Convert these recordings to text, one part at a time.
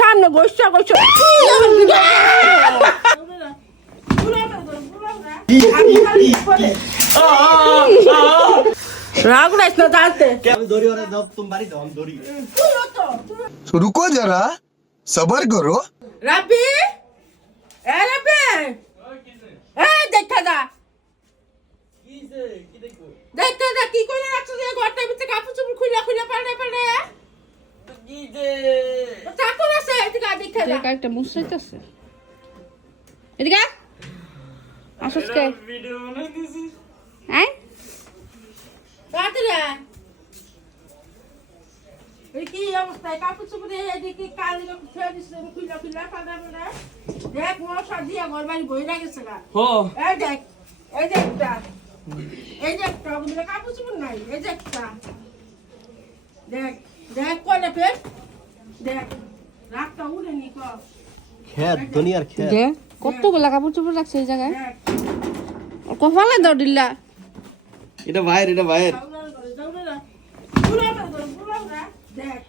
সামনে বসা বসা राग ना इतना डालते क्या दोरी और दब तुम बारी दो हम दोरी रुको जरा सबर करो रबी ए रबी ए देखा जा देखा जा की कोई রাখছ যে ঘরটার ভিতরে কাপড় চোপড় খুলে খুলে পাড়ে পাড়ে কি যে চাকর আছে এদিকে দেখা যা একটা মুছাইতেছে এদিকে আসছ কে ভিডিও বানাইতেছি হ্যাঁ রাতেরা এই কি অবস্থা কাপড় চোপড় এদিকে কালি ফেলে দিছে খুলে খুলে পাড়ে পাড়ে দেখ মশা দিয়া ঘর বাড়ি বইরা গেছে না হো এই দেখ এই দেখটা ওগুলো কাপড় চোপড় নাই এই দেখটা দেখ দেখ কয়টা ফের দেখ রাতটা উড়ে নি কো খেত দুনিয়ার খেত দেখ কতগুলা কাপড় চোপড় রাখছে এই জায়গায় কপালে দাও দিল্লা এটা বাইরে দেখ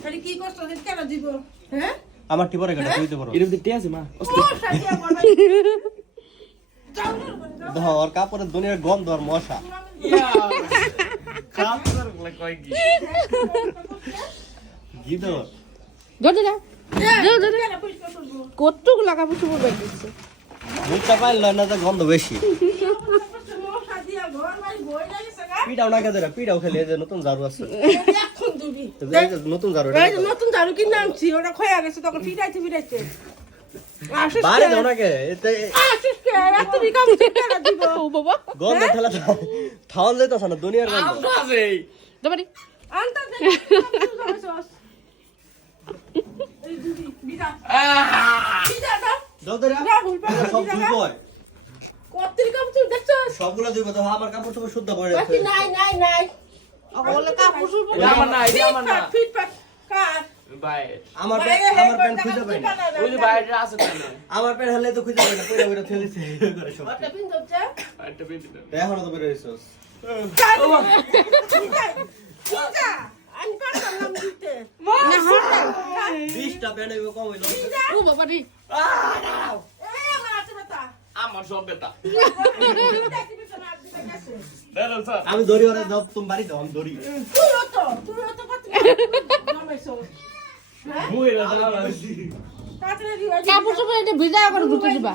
তাহলে কি কষ্ট কেন দিব হ্যাঁ আমার টিপরে গাড়ি তুইতে পারো এর ভিতরে টিয়া আছে মা দেখো আর কাপড়ের দুনিয়ার গন্ধ আর মশা কাপড় কয় কি গিদ ধর দিলা কতগুলা কাপড় চোপড় বের দিচ্ছে মুখটা পাইল না যে গন্ধ বেশি পিড়াও না কেন পিড়াও খেলে যে নতুন ঝাড়ু আছে নতুন ঝাড়ু নতুন ঝাড়ু কিনে আনছি ওটা খয়া গেছে তখন ফিরাইতে বারে দাও না কে গন্ধ ঠেলা থাউন যাইতাছ না দুনিয়ার গন্ধ আছে দাবারি দাও দরে সব দুই কয় সবগুলো দিব তো আমার কাপড় সব শুদ্ধ পড়ে আছে ভাই আমার প্যান্ট খুঁজে পাই না ওই যে বাইরে আছে তো আমার প্যান্ট হলে তো খুঁজে পাই না পুরো পুরো ঠেলিছে করে সব একটা পিন দিন এখনো তো বের হইছস 20টা প্যান্ট হইব কম হইলো ও বাবা রে আমার সব বেটা দাঁড়াও স্যার আমি দড়ি ওরে দাও তুমি বাড়ি দাও আমি দড়ি মুইরা দাঁড়াও কাপড় চোপড় এটা ভিজা করে ধুতে দিবা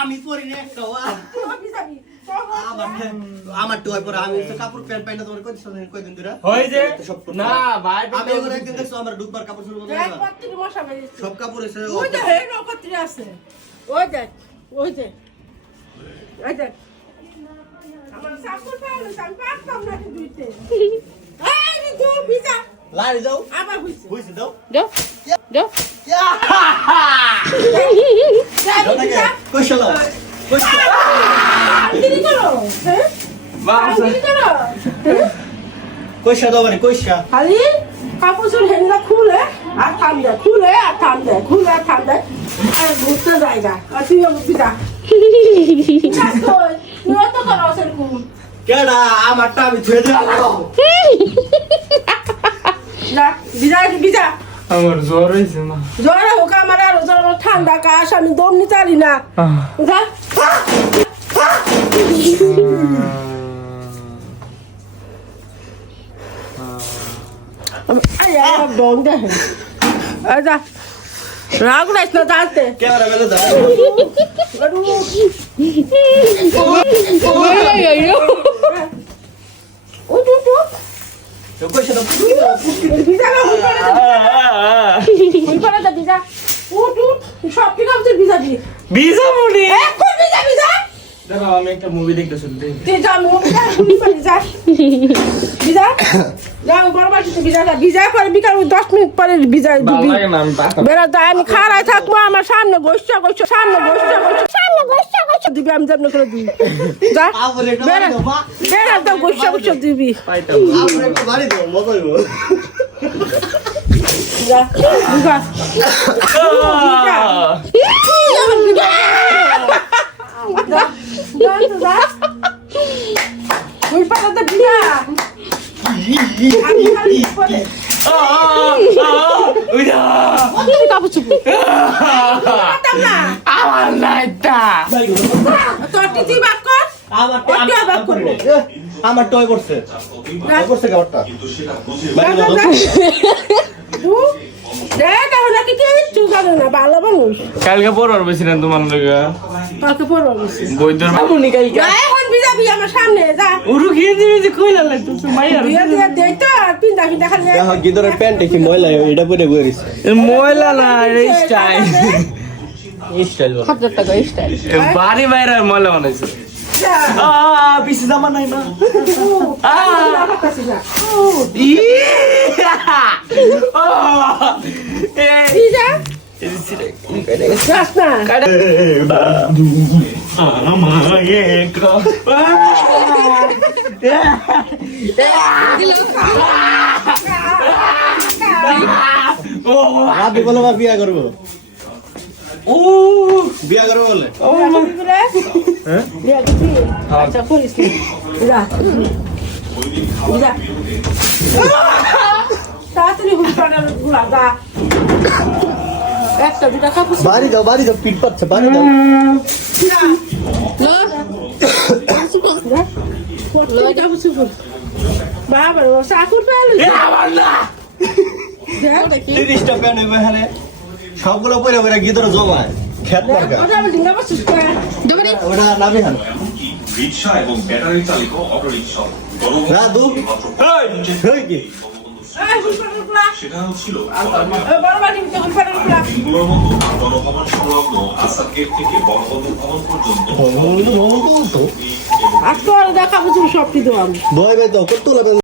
আমি পরি না একটা আমার তো পরে আমি তো কাপড় প্যান্ট পাইনা তোমার কয়দিন ধরে হই যে সব না ভাই আমি ওরে একদিন দেখছো আমার ডুববার কাপড় শুরু করে সব কাপড় এসে ওই দেখ আমার সাকুর পাওয়া আমি পারতাম না দিতে এই গো ভিজা লাড়ি দাও আবার হইছে হইছে দাও দাও দাও কইছলো কি করো হ্যাঁ কি করো কইছা দাও মানে কইছা খালি কাপড় হেনলা খুলে আর থাম দে খুলে আর থাম দে আর ঘুরতে যায়গা আর তুই ভিজা তুই তো করো সেরকম কেডা আমারটা আমি ধুয়ে দিলাম না ভিজা আমার জ্বর হইছে মা জ্বর হোক আমার আর জ্বর ঠান্ডা কাশ আমি দম নিতে পারি না যা আয়া দম দে আজা রাগ না ইतना डालते ক্যামেরা মেলে দাও তো কইছা দাও ভিজা না ভিজা সব কি কাপড় ভিজা দি বিজা মুনি এখন ভিজা দাঁড়াও আমি একটা মুভি দেখতে শুনতে তুই যা ভিজা যাও গরম আছে ভিজা পরে বিকাল 10 মিনিট পরে ভিজা দিবি বেরা দা আমি খাড়ায় থাকবো আমার সামনে গোষ্ঠা দিবি আমি যেমন করে দিবি যা বেরা তো গোষ্ঠা দিবি পাইতা আমরা একটু বাড়ি দাও মজা হইব যা ভিজা যা ওই পাড়াতে বিয়া আমি খালি পরে তুমি কাপড় চোপড় পাতাম না আমার নাইটা তোর টিচি বাক কর আমার টয় করছে টয় করছে কাপড়টা দেখ আমরা কি কিচ্ছু জানো না ভালো মানুষ কালকে পড়বার বেছিলেন তোমার লগে কালকে পড়বো বেশি বৈদ্যর বাবুনি কালকে এখন বিজাবি আমার সামনে যা উরু খেয়ে দিবি যে কইলা লাগতো মাইয়ার বিয়া দিয়া দেই তো আর পিন্দা পিন্দা খালি দেখো গিদরের প্যান্টে কি ময়লা এটা পরে বইরিস ময়লা না রে স্টাইল স্টাইল 1000 টাকা স্টাইল বাড়ি বাইরে ময়লা বানাইছে পিছে জামা নাই না বিজা যাস না রাতে বলে মা বিয়া করবো বিয়া করবো বলে হ্যাঁ বিয়া দিবি আচ্ছা করিস যা যা তাড়াতাড়ি হুল পাড়ার গুলা যা একটা দুটা কাপড় বাড়ি যাও পিট পাচ্ছে বাড়ি যাও বাবা চাকুর পেলো 30টা প্যান্ট হইবে এখানে সবগুলো পরে পরে গিদরে জমায় খেত মার্কা ওটা নাবি হান রিক্সা এবং ব্যাটারি চালিত অটোরিক্সা রাধু এই কি সেটা ছিল বড় দিনগুলোর মতো গণভবন সংলগ্ন আসাদ গেট থেকে বঙ্গবন্ধু ভবন পর্যন্ত তো আর তো দেখা বুঝুন সব কিছু আমি দই বে তো কত লাগবে